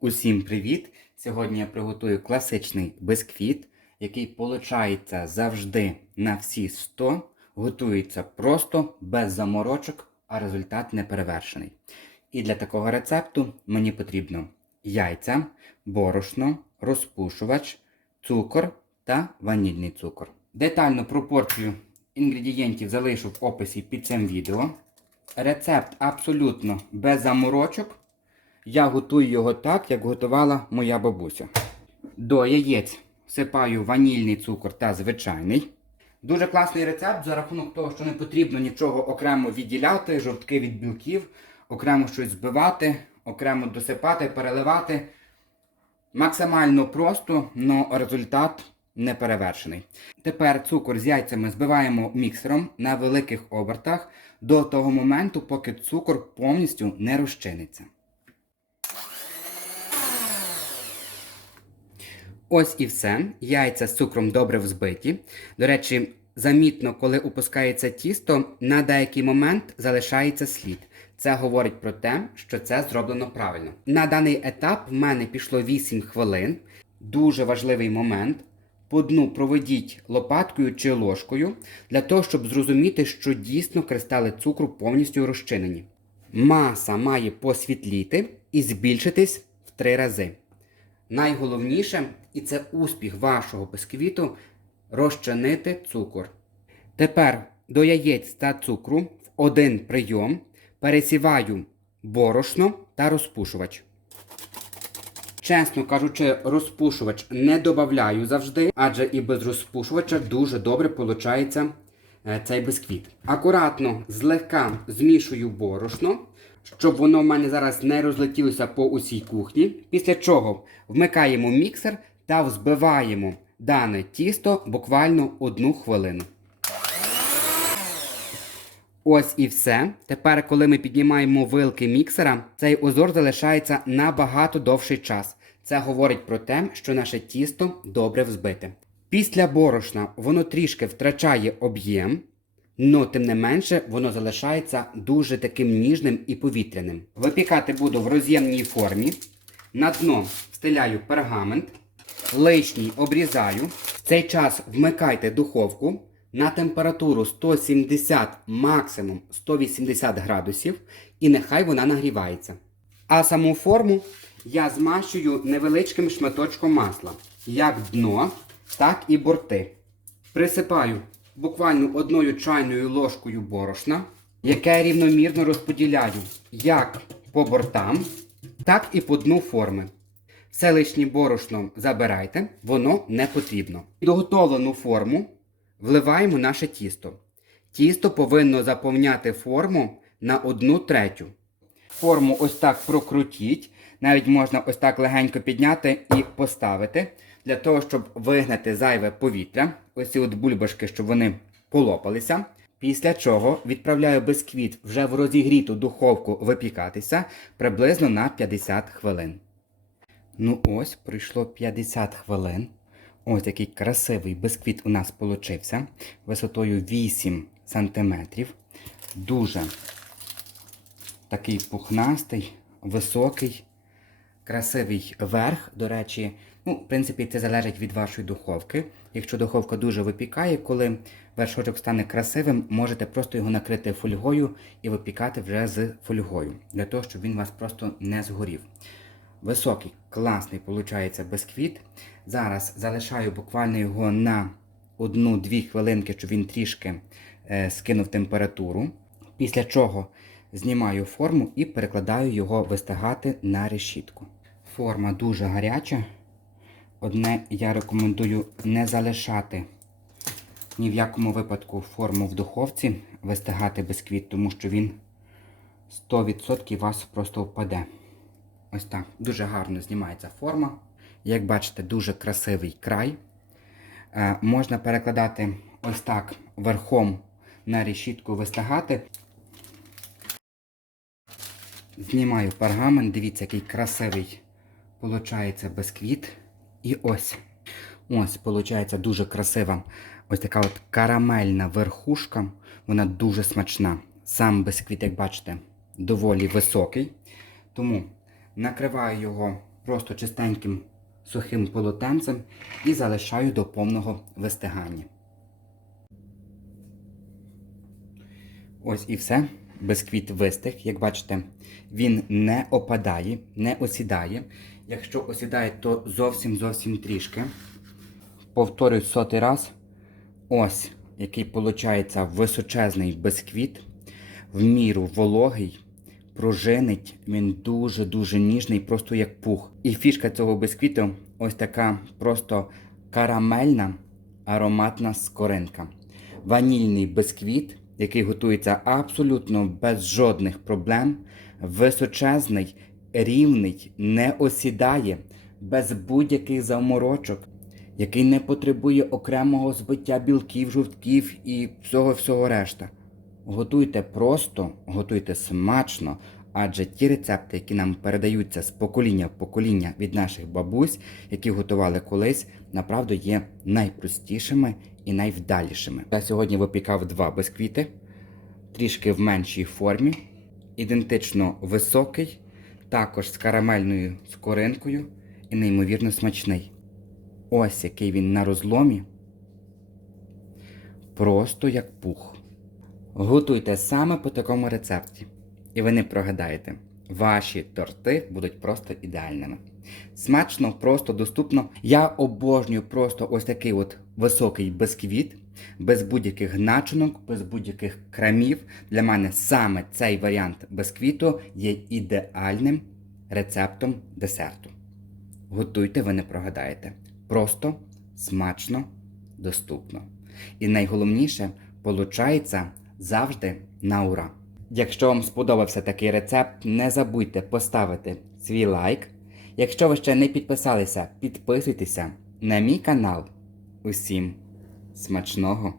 Усім привіт! Сьогодні я приготую класичний бисквіт, який виходить завжди на всі 100, готується просто, без заморочок, а результат не перевершений. І для такого рецепту мені потрібно яйця, борошно, розпушувач, цукор та ванільний цукор. Детальну пропорцію інгредієнтів залишу в описі під цим відео. Рецепт абсолютно без заморочок. Я готую його так, як готувала моя бабуся. До яєць всипаю ванільний цукор та звичайний. Дуже класний рецепт за рахунок того, що не потрібно нічого окремо відділяти, жовтки від білків, окремо щось збивати, окремо досипати, переливати. Максимально просто, але результат не перевершений. Тепер цукор з яйцями збиваємо міксером на великих обертах до того моменту, поки цукор повністю не розчиниться. Ось і все. Яйця з цукром добре взбиті. До речі, замітно, коли опускається тісто, на деякий момент залишається слід. Це говорить про те, що це зроблено правильно. На даний етап в мене пішло 8 хвилин. Дуже важливий момент. По дну проведіть лопаткою чи ложкою для того, щоб зрозуміти, що дійсно кристали цукру повністю розчинені. Маса має посвітліти і збільшитись в три рази. Найголовніше, і це успіх вашого бисквіту, розчинити цукор. Тепер до яєць та цукру в один прийом пересіваю борошно та розпушувач. Чесно кажучи, розпушувач не додаю завжди, адже і без розпушувача дуже добре виходить цей бисквіт. Акуратно, злегка змішую борошно, щоб воно в мене зараз не розлетілося по усій кухні. Після чого вмикаємо міксер та взбиваємо дане тісто буквально одну хвилину. Ось і все. Тепер, коли ми піднімаємо вилки міксера, цей узор залишається набагато довший час. Це говорить про те, що наше тісто добре взбите. Після борошна воно трішки втрачає об'єм, але тим не менше воно залишається дуже таким ніжним і повітряним. Випікати буду в роз'ємній формі. На дно встиляю пергамент, лишній обрізаю. В цей час вмикайте духовку на температуру 170, максимум 180 градусів, і нехай вона нагрівається. А саму форму я змащую невеличким шматочком масла, як дно, так і борти. Присипаю буквально одною чайною ложкою борошна, яке рівномірно розподіляю як по бортам, так і по дну форми. Все лишнє борошно забирайте, воно не потрібно. Доготовлену форму вливаємо наше тісто. Тісто повинно заповняти форму на одну третю. Форму ось так прокрутіть. Навіть можна ось так легенько підняти і поставити, для того, щоб вигнати зайве повітря. Ось ці от бульбашки, щоб вони полопалися. Після чого відправляю бисквіт вже в розігріту духовку випікатися приблизно на 50 хвилин. Ну ось, пройшло 50 хвилин. Ось який красивий бисквіт у нас получився. Висотою 8 см. Дуже такий пухнастий, високий, красивий верх. До речі, ну, в принципі, це залежить від вашої духовки. Якщо духовка дуже випікає, коли вершочок стане красивим, можете просто його накрити фольгою і випікати вже з фольгою, для того, щоб він у вас просто не згорів. Високий, класний, виходить, бисквіт. Зараз залишаю буквально його на 1-2 хвилинки, щоб він трішки е, скинув температуру. Після чого знімаю форму і перекладаю його вистигати на решітку. Форма дуже гаряча. Одне я рекомендую не залишати ні в якому випадку форму в духовці вистигати бисквіт, тому що він 100% вас просто впаде. Ось так. Дуже гарно знімається форма. Як бачите, дуже красивий край. Е, можна перекладати ось так верхом на решітку вистигати. Знімаю пергамент, дивіться, який красивий получається бисквіт. І ось. Ось, виходить, дуже красива. Ось така от карамельна верхушка. Вона дуже смачна. Сам бисквіт, як бачите, доволі високий. Тому накриваю його просто чистеньким сухим полотенцем і залишаю до повного вистигання. Ось і все. Бисквіт вистиг. Як бачите, він не опадає, не осідає. Якщо осідає, то зовсім зовсім трішки. Повторюю сотий раз. Ось який виходить височезний бисквіт, в міру вологий, пружинить, він дуже-дуже ніжний, просто як пух. І фішка цього бисквіту ось така просто карамельна ароматна скоринка. Ванільний бисквіт, який готується абсолютно без жодних проблем, височезний, рівний, не осідає, без будь-яких заморочок який не потребує окремого збиття білків, жовтків і всього всього решта. Готуйте просто, готуйте смачно, адже ті рецепти, які нам передаються з покоління в покоління від наших бабусь, які готували колись, направду є найпростішими і найвдалішими. Я сьогодні випікав два бисквіти, трішки в меншій формі, ідентично високий, також з карамельною скоринкою і неймовірно смачний. Ось який він на розломі. Просто як пух. Готуйте саме по такому рецепті. І ви не прогадаєте, ваші торти будуть просто ідеальними. Смачно, просто доступно. Я обожнюю просто ось такий от високий бисквіт, без будь-яких начинок, без будь-яких кремів. Для мене саме цей варіант бисквіту є ідеальним рецептом десерту. Готуйте, ви не прогадаєте. Просто, смачно, доступно. І найголовніше, получається завжди на ура. Якщо вам сподобався такий рецепт, не забудьте поставити свій лайк. Якщо ви ще не підписалися, підписуйтеся на мій канал. Усім смачного!